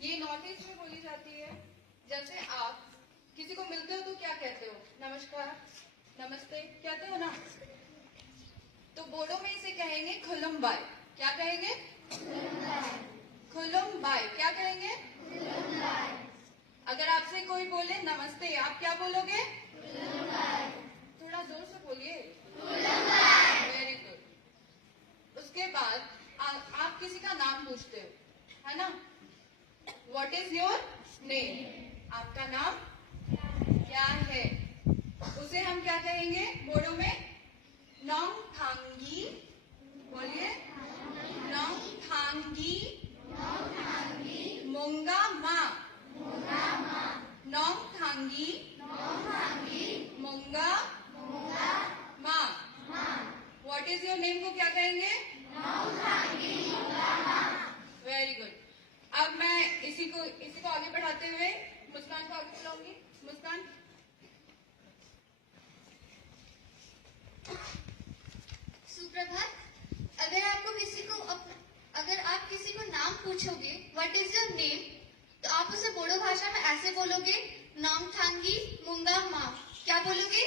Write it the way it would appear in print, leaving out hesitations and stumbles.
ये north east में बोली जाती है। जैसे आप किसी को मिलते हो तो क्या कहते हो? नमस्कार, नमस्ते कहते हो ना। तो बोडो में इसे कहेंगे खुलुमबाई। क्या कहेंगे? खुलुमबाई। क्या कहेंगे? अगर आपसे कोई बोले नमस्ते, आप क्या बोलोगे? थोड़ा जोर से बोलिए। Very good. उसके बाद आप किसी का नाम पूछते हो, है ना? What is your name? आपका नाम क्या है? उसे हम क्या कहेंगे बोडो में? नोंगथांगी। बोलिए। नोंगथांगी मोंगा मा। नोंगथांगी मोंगा मा। What is your name को क्या कहेंगे? Very good. अब मैं इसी को आगे बढ़ाते हुए मुस्कान को आगे बुलाऊंगी। मुस्कान। सुप्रभात। अगर आप किसी को नाम पूछोगे व्हाट इज योर नेम, तो आप उसे बोडो भाषा में ऐसे बोलोगे, नोंगथांगी मुंगा मा। क्या बोलोगे?